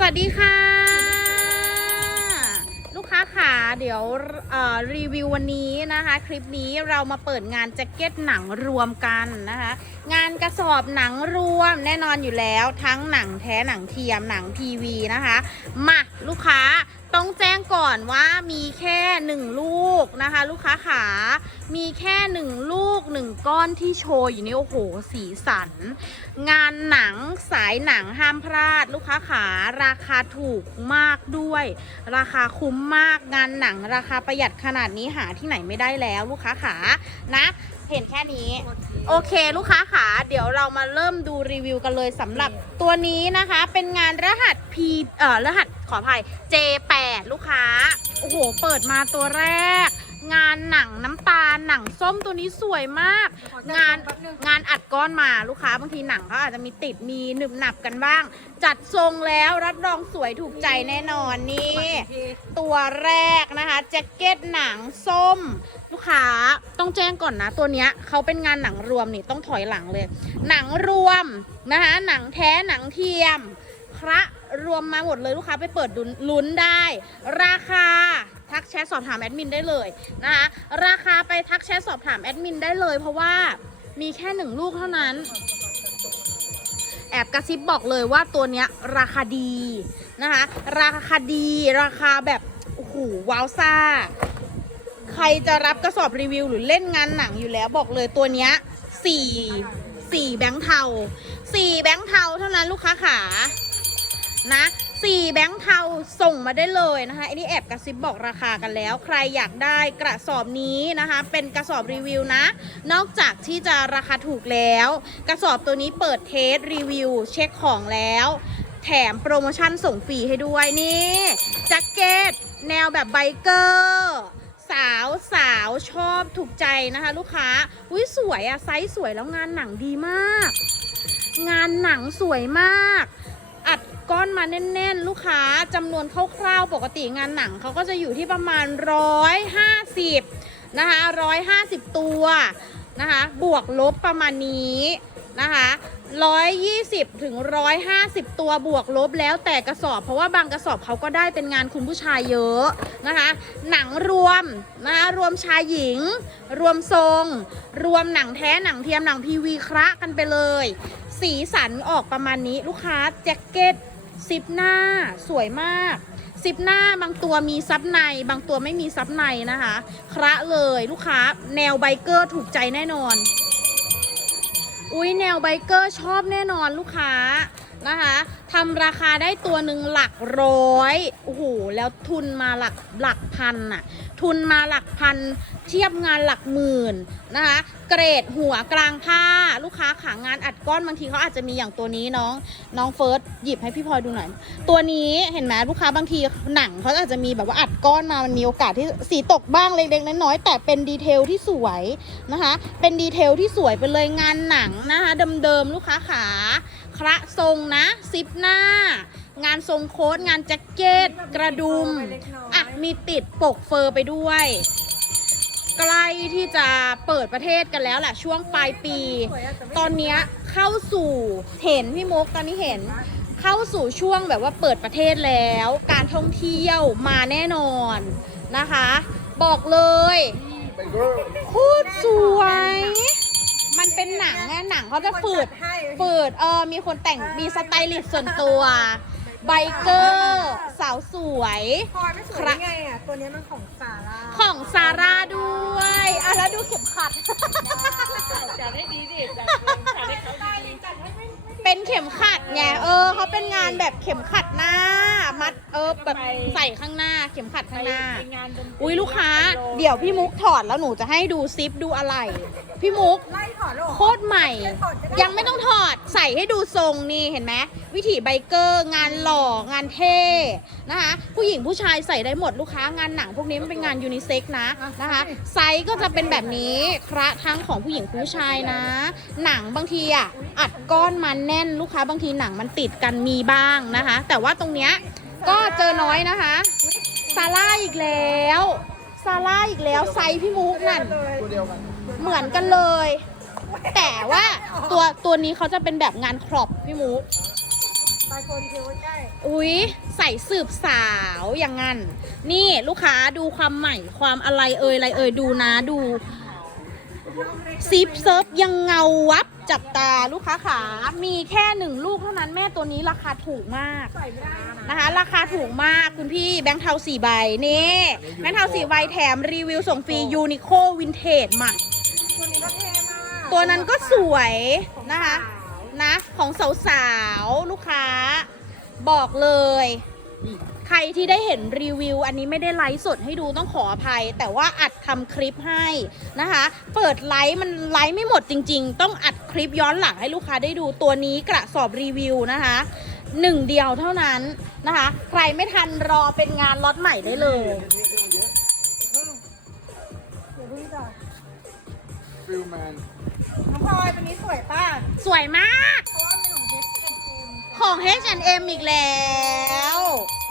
สวัสดีค่ะ ลูกค้าขาเดี๋ยวรีวิววันนี้นะคะ คลิปนี้เรามาเปิดงานแจ็คเก็ตหนังรวมกันนะคะ งานกระสอบหนังรวมแน่นอนอยู่แล้ว ทั้งหนังแท้หนังเทียมหนังทีวีนะคะ มาลูกค้า ต้องแจ้งก่อนว่ามีแค่หนึ่งลูกนะคะ ลูกค้าขา มีแค่หนึ่งลูกหนึ่งก้อนที่โชว์อยู่นี่โอ้โห สีสัน งานหนังสายหนังห้ามพลาด ลูกค้าขาราคาถูกมากด้วย ราคาคุ้มมากงานหนังราคาประหยัดขนาดนี้หาที่ไหนไม่ได้แล้วลูกค้าขานะ เห็นแค่นี้ โอเคลูกค้าขาเดี๋ยวเรามาเริ่มดูรีวิวกันเลยสำหรับตัวนี้นะคะเป็นงานรหัส P เอ่อรหัสขออภัย J8 ลูกค้า โอ้โห เปิดมาตัวแรก งานหนังน้ำตาลหนังส้มตัวนี้สวยมาก งานงานอัดก้อนมาลูกค้าบางทีหนังเขาอาจจะมีติดมีหนึบหนับกันบ้าง จัดทรงแล้วรับรองสวยถูกใจแน่นอนนี่ ตัวแรกนะคะแจ็คเก็ตหนังส้ม ลูกค้าต้องแจ้งก่อนนะ ตัวเนี้ยเขาเป็นงานหนังรวมนี่ต้องถอยหลังเลย หนังรวมนะคะหนังแท้หนังเทียมคระรวมมาหมดเลยลูกค้าไปเปิดดุนลุ้นได้ ราคา ทักแชทสอบถามแอดมินได้เลยนะคะราคาไปทักแชทสอบถามแอดมินได้เลย เพราะว่ามีแค่หนึ่งลูกเท่านั้น แอบกระซิบบอกเลยว่าตัวเนี้ยราคาดีนะคะราคาดีราคาแบบโอ้โหว้าวซ่า ใครจะรับกระสอบรีวิวหรือเล่นงานหนังอยู่แล้วบอกเลยตัวเนี้ยสี่สี่แบงค์เทาสี่แบงค์เทาเท่านั้นลูกค้าขานะ สี่แบงค์เทาส่งมาได้เลยนะคะอันนี้แอบกระซิบบอกราคากันแล้ว ใครอยากได้กระสอบนี้นะคะ เป็นกระสอบรีวิวนะ นอกจากที่จะราคาถูกแล้ว กระสอบตัวนี้เปิดเทสรีวิว เช็คของแล้ว แถมโปรโมชั่นส่งฟรีให้ด้วยนี่แจ็คเก็ตแนวแบบไบเกอร์สาวสาวชอบถูกใจนะคะ ลูกค้าอุ้ยสวยอะไซส์สวยแล้วงานหนังดีมาก งานหนังสวยมาก อัดก้อนมาแน่นๆ ลูกค้าจำนวนคร่าวๆปกติงานหนังเขาก็จะอยู่ที่ประมาณ 150 นะคะ 150 ตัวนะคะ บวกลบประมาณนี้นะคะ120ถึง150 ตัวบวกลบแล้วแต่กระสอบ เพราะว่าบางกระสอบเขาก็ได้เป็นงานคุณผู้ชายเยอะนะคะ หนังรวมนะคะรวมชายหญิง รวมทรง รวมหนังแท้หนังเทียมหนังพีวีคระกันไปเลย สีสันออกประมาณนี้ลูกค้าแจ็คเก็ตซิปหน้าสวยมาก ซิปหน้าบางตัวมีซับใน บางตัวไม่มีซับในนะคะ คระเลยลูกค้าแนวไบเกอร์ถูกใจแน่นอน อุ้ยแนวไบเกอร์ชอบแน่นอนลูกค้านะคะทำราคาได้ตัวหนึ่งหลักร้อยโอ้โหแล้วทุนมาหลักหลักพันน่ะทุนมาหลักพันเทียบงานหลักหมื่นนะคะเกรดหัวกลางผ้าลูกค้าขางานอัดก้อนบางทีเขาอาจจะมีอย่างตัวนี้น้องน้องเฟิร์สหยิบให้พี่พลอยดูหน่อย ตัวนี้เห็นไหมลูกค้าบางทีหนังเขาอาจจะมีแบบว่าอัดก้อนมามันมีโอกาสที่สีตกบ้างเล็กๆน้อยๆแต่เป็นดีเทลที่สวยนะคะ เป็นดีเทลที่สวยไปเลยงานหนังนะคะเดิมๆลูกค้าขาคระทรงนะซิปหน้า งานทรงโค้ทงานแจ็คเก็ตกระดุมอะมีติดปกเฟอร์ไปด้วย ใกล้ที่จะเปิดประเทศกันแล้วแหละช่วงปลายปี ตอนเนี้ยเข้าสู่เห็นพี่มุกตอนนี้เห็น เข้าสู่ช่วงแบบว่าเปิดประเทศแล้ว การท่องเที่ยวมาแน่นอนนะคะ บอกเลยโคตรสวย นังไงหนังเขาจะฝืดฝืด เออ มีคนแต่ง มีสไตลิสต์ส่วนตัว ไบเกอร์ สาวสวย พลอยไม่สวยได้ไงอะ ตัวนี้มันของซาร่าของซาร่าด้วยอะแล้วดูเข็มขัด จัดให้ดีดิจัดจัดให้เขาดีจัดให้ไม่เป็นเข็มขัดไง เออ เขาเป็นงานแบบเข็มขัดหน้า มัด เออ แบบใส่ข้างหน้า เข็มขัดข้างหน้าไปงานดนตรีอุ้ยลูกค้า เดี๋ยวพี่มุกถอดแล้วหนูจะให้ดูซิปดูอะไร พี่มุก ไล่ถอดแล้วเหรอโคตรใหม่ ยังไม่ต้องถอดใส่ให้ดูทรงนี่เห็นไหมวิถีไบเกอร์ งานหล่องานเท่นะคะ ผู้หญิงผู้ชายใส่ได้หมดลูกค้างานหนังพวกนี้มันเป็นงานยูนิเซ็กซ์นะนะคะ ไซส์ก็จะเป็นแบบนี้คระทั้งของผู้หญิงผู้ชายนะ หนังบางทีอะอัดก้อนมันแน่นลูกค้าบางทีหนังมันติดกันมีบ้างนะคะ แต่ว่าตรงเนี้ยก็เจอน้อยนะคะซาร่าอีกแล้วซาร่าอีกแล้วไซส์พี่มุกนั่นเลย เหมือนกันเลย แต่ว่าตัวตัวนี้เขาจะเป็นแบบงานครอบพี่มูไปโฟนเทลใกล้อุ๊ยใส่สืบสาวอย่างงั้น นี่ลูกค้าดูความใหม่ความอะไรเอ่ยอะไรเอ่ยดูนะดูซิปเซิร์ฟยังเงาวับจับตาลูกค้าขา มีแค่หนึ่งลูกเท่านั้นแม่ตัวนี้ราคาถูกมากนะนะคะ ราคาถูกมากคุณพี่แบงค์เทาสี่ใบนี่แบงค์เทาสี่ใบแถมรีวิวส่งฟรียูนิโควินเทจใหม่ ตัวนี้ก็เท่มากตัวนั้นก็สวยนะคะ นะ ของสาวๆ ลูกค้า บอกเลย ใครที่ได้เห็นรีวิว อันนี้ไม่ได้ไลฟ์สดให้ดูต้องขออภัย แต่ว่าอัดทำคลิปให้นะคะ เปิดไลฟ์มันไลฟ์ไม่หมดจริง ๆ ต้องอัดคลิปย้อนหลังให้ลูกค้าได้ดูตัวนี้กระสอบรีวิวนะคะหนึ่งเดียวเท่านั้นนะคะ ใครไม่ทันรอเป็นงานล็อตใหม่ได้เลยเดี๋ยวพี่จะ ฟิลแมนน้องพลอยตัวนี้สวยป้าสวยมาก เพราะว่าเป็นของ H&M ของ H&M อีกแล้ว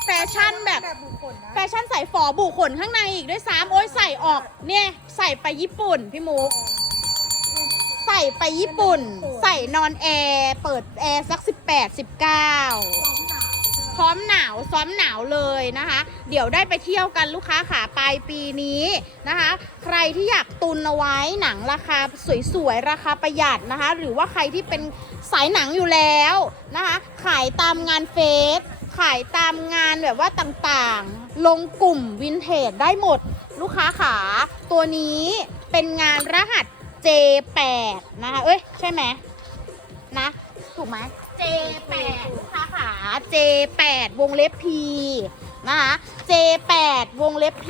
แฟชั่นแบบ แบบบุคคลนะแฟชั่นใส่ฝอบุขนข้างในอีกด้วยซ้ำโอ้ยใส่ออกเนี่ยใส่ไปญี่ปุ่นพี่มุกใส่ไปญี่ปุ่น ใส่นอนแอร์ เปิดแอร์สัก 18 19 พร้อมหนาวซ้อมหนาวเลยนะคะ เดี๋ยวได้ไปเที่ยวกันลูกค้าขาปลายปีนี้นะคะ ใครที่อยากตุนเอาไว้หนังราคาสวยๆราคาประหยัดนะคะ หรือว่าใครที่เป็นสายหนังอยู่แล้วนะคะ ขายตามงานเฟสขายตามงานแบบว่าต่างๆ ลงกลุ่มวินเทจได้หมดลูกค้าขาตัวนี้เป็นงานรหัส J8 นะคะ เอ้ย ใช่ไหมนะ ถูกไหม J8 ลูกค้าขา J8 วงเล็บ P นะคะ J8 วงเล็บ P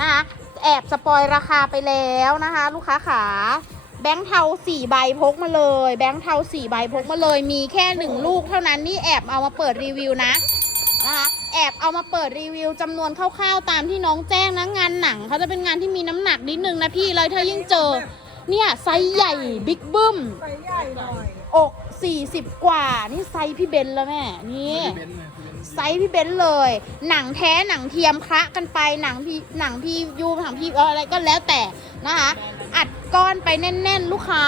นะคะแอบสปอยราคาไปแล้วนะคะ ลูกค้าขาแบงค์เทา4ใบพกมาเลย แบงค์เทา4ใบพกมาเลย มีแค่หนึ่งลูกเท่านั้นนี่แอบเอามาเปิดรีวิวนะนะคะแอบเอามาเปิดรีวิวจำนวนคร่าวๆตามที่น้องแจ้งนะงานหนังเขาจะเป็นงานที่มีน้ำหนักนิดนึงนะพี่เลยถ้ายิ่งเจอ เนี่ยไซส์ใหญ่บิ๊กบึ้มไซส์ใหญ่หน่อยอก 40 กว่า นี่ไซส์พี่เบนซ์แล้วแม่ นี่เบนซ์เลยพี่เบนซ์ไซส์พี่เบนซ์เลย หนังแท้หนังเทียมคละกันไปหนังพี่หนังพี่ยูหนังพี่เอออะไรก็แล้วแต่นะคะ อัดก้อนไปแน่น ๆ ลูกค้า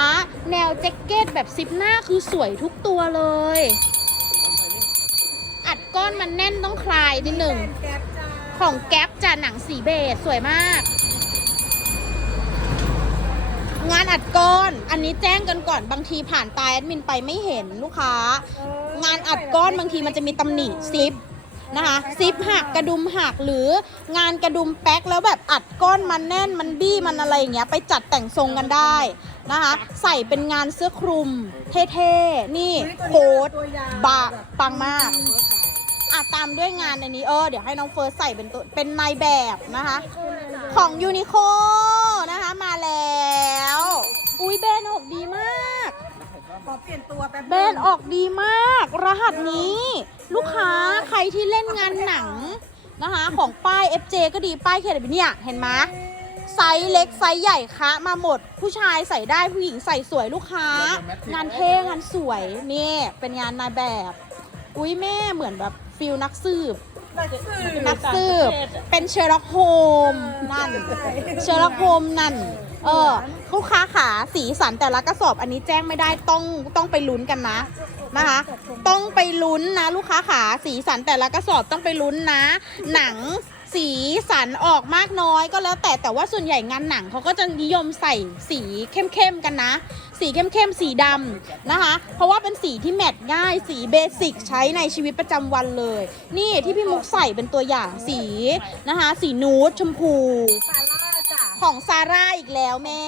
แนวแจ็คเก็ตแบบซิปหน้าคือสวยทุกตัวเลย อัดก้อนมันแน่นต้องคลายนิดหนึ่งแก๊ปจ้าของแก๊ปจะหนังสีเบจสวยมาก งานอัดก้อน อันนี้แจ้งกันก่อนบางทีผ่านตาแอดมินไปไม่เห็นลูกค้า งานอัดก้อนบางทีมันจะมีตำหนิซิปนะคะซิปหักกระดุมหักหรืองานกระดุมแป๊กแล้วแบบอัดก้อนมันแน่นมันบี้มันอะไรอย่างเงี้ยไปจัดแต่งทรงกันได้นะคะ ใส่เป็นงานเสื้อคลุม เท่ๆ นี่โค้ดบะปังมากอะตามด้วยงานในนี้เออเดี๋ยวให้น้องเฟิร์สใส่เป็นตัวเป็นนายแบบนะคะ ของยูนิโคนะคะมาแล้ว อุ้ยแบรนด์ออกดีมาก ขอเปลี่ยนตัวแป๊บแบรนด์ออกดีมาก รหัสนี้ ลูกค้าใครที่เล่นงานหนังนะคะ ของป้าย FJ ก็ดีป้ายเคดเนี่ยเห็นไหมไซส์เล็กไซส์ใหญ่คะมาหมด ผู้ชายใส่ได้ผู้หญิงใส่สวยลูกค้า งานเท่งานสวยนี่เป็นงานนายแบบ อุ้ยแม่เหมือนแบบฟิลนักสืบนักสืบนักสืบเป็นเชอร์ล็อกโฮมนั่นเชอร์ล็อกโฮมนั่น เออลูกค้าขาสีสันแต่ละกระสอบอันนี้แจ้งไม่ได้ต้องต้องไปลุ้นกันนะนะคะ ต้องไปลุ้นนะลูกค้าขาสีสันแต่ละกระสอบต้องไปลุ้นนะ หนังสีสันออกมากน้อยก็แล้วแต่แต่ว่าส่วนใหญ่งานหนังเขาก็จะนิยมใส่สีเข้มๆกันนะ สีเข้มๆสีดำนะคะ เพราะว่าเป็นสีที่แมทง่ายสีเบสิกใช้ในชีวิตประจำวันเลย นี่ที่พี่มุกใส่เป็นตัวอย่างสีนะคะ สีนูดชมพูซาร่า ของซาร่าอีกแล้วแม่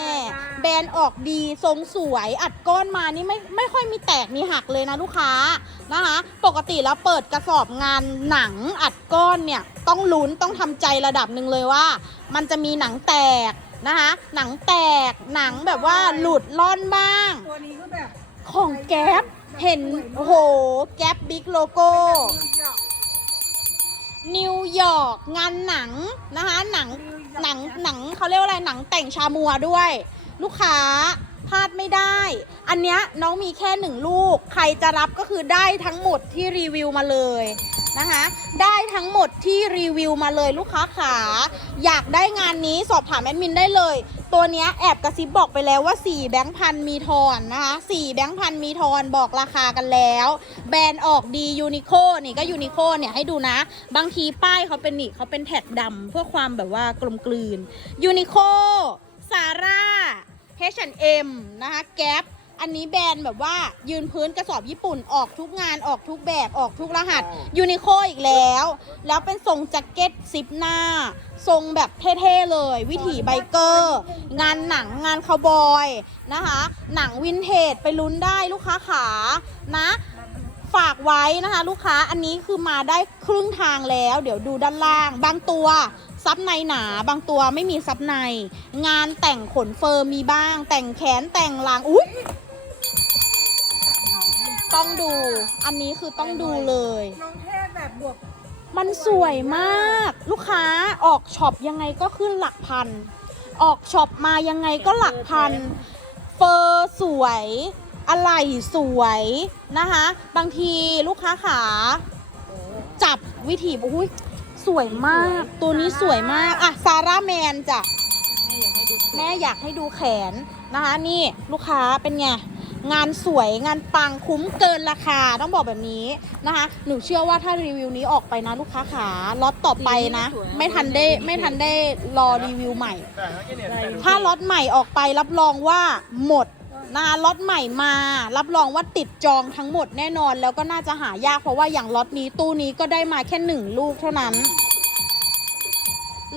แบรนด์ออกดีทรงสวยอัดก้อนมานี่ไม่ไม่ค่อยมีแตกมีหักเลยนะลูกค้านะคะ ปกติแล้วเปิดกระสอบงานหนังอัดก้อนเนี่ย ต้องลุ้นต้องทำใจระดับหนึ่งเลยว่า มันจะมีหนังแตกนะคะ หนังแตกหนังแบบว่าหลุดล่อนบ้าง ตัวนี้ก็แบบของแก๊ปเห็นโอ้โหแก๊ปบิ๊กโลโก้นิวยอร์กนิวยอร์กงานหนังนะคะหนัง หนังหนังเขาเรียกว่าอะไรหนังแต่งชามัวด้วย ลูกค้าพลาดไม่ได้ อันเนี้ยน้องมีแค่หนึ่งลูก ใครจะรับก็คือได้ทั้งหมดที่รีวิวมาเลย นะคะ ได้ทั้งหมดที่รีวิวมาเลยลูกค้าขา อยากได้งานนี้สอบถามแอดมินได้เลย ตัวนี้แอบกระซิบบอกไปแล้วว่า 4 แบงค์พันมีทอนนะคะ4แบงค์พันมีทอนบอกราคากันแล้ว แบรนด์ออกดียูนิโคนี่ก็ยูนิโคเนี่ยให้ดูนะ บางทีป้ายเขาเป็นนี่เขาเป็นแท็กดำเพื่อความแบบว่ากลมกลืนยูนิโคซาร่า H&M นะคะแก๊ป อันนี้แบรนด์แบบว่ายืนพื้นกระสอบญี่ปุ่นออกทุกงานออกทุกแบบออกทุกรหัสยูนิโคอีกแล้ว แล้วเป็นทรงแจ็คเก็ตซิปหน้า ทรงแบบเท่ๆเลย วิถีไบเกอร์ งานหนังงานคาวบอยนะคะ หนังวินเทจไปลุ้นได้ลูกค้าขานะฝากไว้นะคะลูกค้าอันนี้คือมาได้ครึ่งทางแล้ว เดี๋ยวดูด้านล่าง บางตัวซับในหนาบางตัวไม่มีซับใน งานแต่งขนเฟอร์มีบ้าง แต่งแขนแต่งหลังอุ้ย ต้องดู อันนี้คือต้องดูเลย น้องเทพแบบบวกมันสวยมาก ลูกค้าออกช็อปยังไงก็ขึ้นหลักพัน ออกช็อปมายังไงก็หลักพัน เฟอร์สวย อะไหล่สวยนะคะ บางทีลูกค้าขา จับวิถีอุ้ยสวยมาก ตัวนี้สวยมาก อะ ซาร่าแมนจ้ะ แม่อยากให้ดูแขนนะคะ นี่ลูกค้าเป็นไง งานสวยงานปังคุ้มเกินราคาต้องบอกแบบนี้นะคะ หนูเชื่อว่าถ้ารีวิวนี้ออกไปนะลูกค้าขาล็อตต่อไปนะ ไม่ทันได้ไม่ทันได้รอรีวิวใหม่ ถ้าล็อตใหม่ออกไปรับรองว่าหมดนะคะล็อตใหม่มา รับรองว่าติดจองทั้งหมดแน่นอนแล้วก็น่าจะหายากเพราะว่าอย่างล็อตนี้ตู้นี้ก็ได้มาแค่หนึ่งลูกเท่านั้น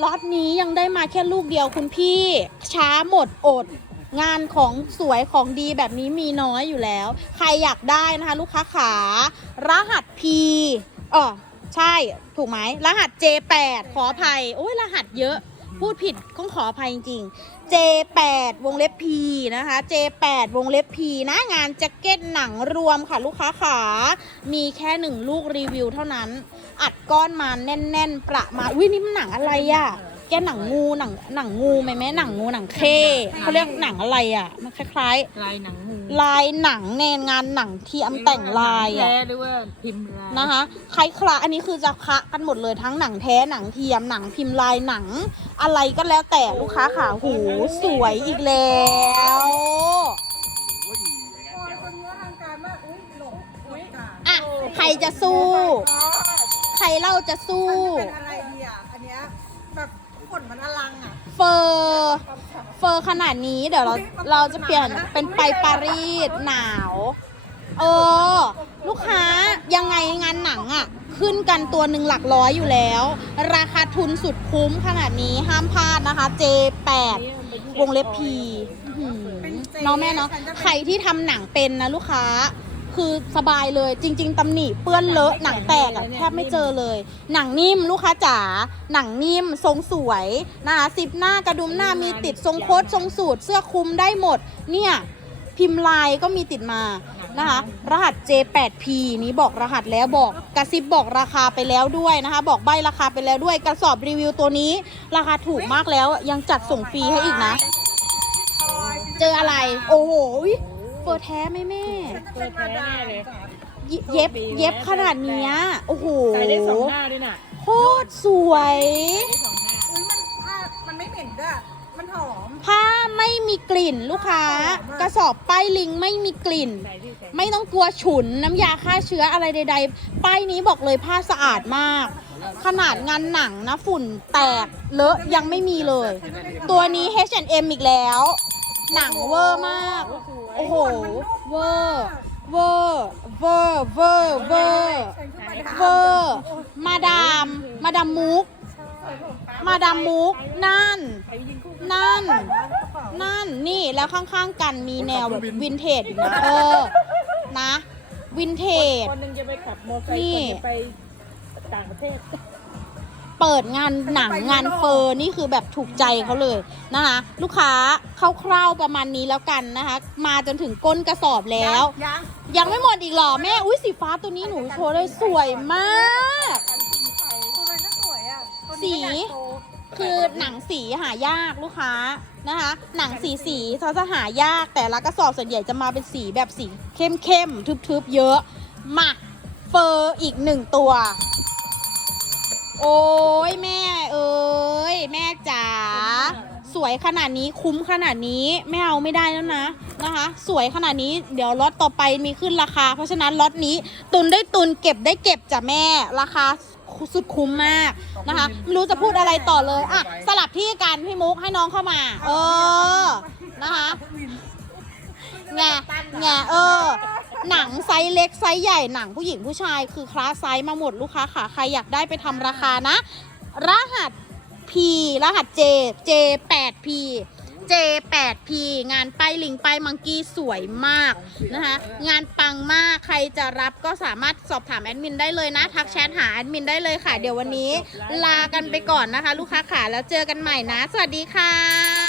ล็อตนี้ยังได้มาแค่ลูกเดียวคุณพี่ช้าหมดอด งานของสวยของดีแบบนี้มีน้อยอยู่แล้ว ใครอยากได้นะคะ ลูกค้าขารหัส P อ๋อใช่ถูกไหมรหัส J8 ขออภัยโอ้ยรหัสเยอะ พูดผิดต้องขออภัยจริงๆ J8 วงเล็บ P นะคะ J8 วงเล็บ P นะงานแจ็คเก็ตหนังรวมค่ะลูกค้าขา มีแค่หนึ่งลูกรีวิวเท่านั้น อัดก้อนมาแน่น ๆ ประมาอุ้ยนี่มันหนังอะไรอะ่ะ แกหนังงูหนังหนังงูไหมแม่หนังงูหนังเข้เขาเรียกหนังอะไรอะ่ะ มันคล้ายลายหนังงูๆ ลายหนังแนนงานหนังที่อำแต่งลายอะ่ะ แท้หรือว่าพิมพ์ลายนะคะคล้ายคลาอันนี้คือจะคะกันหมดเลยทั้งหนังแท้หนังเทียมหนังพิมพ์ลายหนัง อะไรก็แล้วแต่ลูกค้าขาหูสวยอีกแล้ว คนนี้ทางการมาก อุ้ยหลงอุ้ยอะ ใครจะสู้ ใครเล่าจะสู้ เป็นอะไร ขนมันอลังอะเฟอร์เฟอร์ขนาดนี้เดี๋ยวเราเราจะเปลี่ยนเป็นไปปารีสหนาวเออลูกค้ายังไงงานหนังอะ ขึ้นกันตัวหนึ่งหลักร้อยอยู่แล้ว ราคาทุนสุดคุ้มขนาดนี้ห้ามพลาดนะคะ J8 วงเล็บ P อื้อหือเน้องแม่เนาะใครที่ทำหนังเป็นนะลูกค้า คือสบายเลยจริง ๆตำหนิเปื้อนเลอะหนังแตกอะแทบไม่เจอเลย หนังนิ่มลูกค้าจ๋าหนังนิ่มทรงสวยนะคะสิบหน้ากระดุมหน้ามีติดทรงโค้ททรงสูทเสื้อคลุมได้หมด เนี่ยพิมพ์ลายก็มีติดมานะคะ รหัส J8P นี้บอกรหัสแล้วบอกกระซิบบอกราคาไปแล้วด้วยนะคะ บอกใบราคาไปแล้วด้วย กระสอบรีวิวตัวนี้ ราคาถูกมากแล้วยังจัดส่งฟรีให้อีกนะ เจออะไร โอ้โห เฟอร์แท้ไหมแม่ เปิดแท้แน่เลยเยเย็บเย็บขนาดเนี้ยโอ้โหใส่ได้สองหน้าด้วยน่ะโคตรสวยได้สองหน้าอุ้ยมันผ้ามันไม่เหม็นด้วยมันหอม ผ้าไม่มีกลิ่นลูกค้า กระสอบป้ายลิงไม่มีกลิ่น ใส่ที่ใส่ไม่ต้องกลัวฉุนน้ำยาฆ่าเชื้ออะไรใด ๆ ป้ายนี้บอกเลยผ้าสะอาดมาก ขนาดงานหนังนะฝุ่นแตกเลอะยังไม่มีเลย ตัวนี้ H&M อีกแล้ว หนังเวอร์มาก โอ้โห เวอร์ เวอร์ เวอร์ เวอร์ เวอร์ เวอร์ มาดาม มาดามมุก มาดามมุก นั่น นั่น นั่น นี่แล้วข้างๆกันมีแนวแบบวินเทจอยู่นะเออ นะ วินเทจ คนหนึงจะไปขับมอเตอร์ไซค์นี่คนหนึงไปต่างประเทศ เปิดงานหนังงานเฟอร์นี่คือแบบถูกใจเขาเลยนะคะ ลูกค้าคร่าวๆประมาณนี้แล้วกันนะคะ มาจนถึงก้นกระสอบแล้ว ยังยังไม่หมดอีกเหรอแม่อุ้ยสีฟ้าตัวนี้หนูโชว์ได้สวยมาก ตัวนั้นก็สวยอะตัวสีนี้ก็อยากโต คือหนังสีหายากลูกค้านะคะ หนังสีสีเขาจะหายากแต่ละกระสอบส่วนใหญ่จะมาเป็นสีแบบสีเข้มเข้มๆทึบๆเยอะมาเฟอร์อีกหนึ่งตัว โอ้ยแม่เอ้ยแม่จ๋าสวยขนาดนี้คุ้มขนาดนี้ไม่เอาไม่ได้แล้วนะนะคะ สวยขนาดนี้เดี๋ยวล็อตต่อไปมีขึ้นราคา เพราะฉะนั้นล็อตนี้ตุนได้ตุนเก็บได้เก็บจ้ะแม่ราคาสุดคุ้มมากนะคะไม่รู้จะพูดอะไรต่อเลยอะสลับที่กันพี่มุกให้น้องเข้ามา เออนะคะแง่แง่เออ หนังไซส์เล็กไซส์ใหญ่หนังผู้หญิงผู้ชายคือคลาสไซส์มาหมดลูกค้าค่ะใครอยากได้ไปทำราคานะ รหัส P รหัส J J 8 P J 8 P งานป้ายลิงป้ายมังกี้สวยมากนะคะงานปังมากใครจะรับก็สามารถสอบถามแอดมินได้เลยนะ ทักแชทหาแอดมินได้เลยค่ะ เดี๋ยววันนี้ ลากันไปก่อนนะคะ ลูกค้าค่ะแล้วเจอกันใหม่นะ สวัสดีค่ะ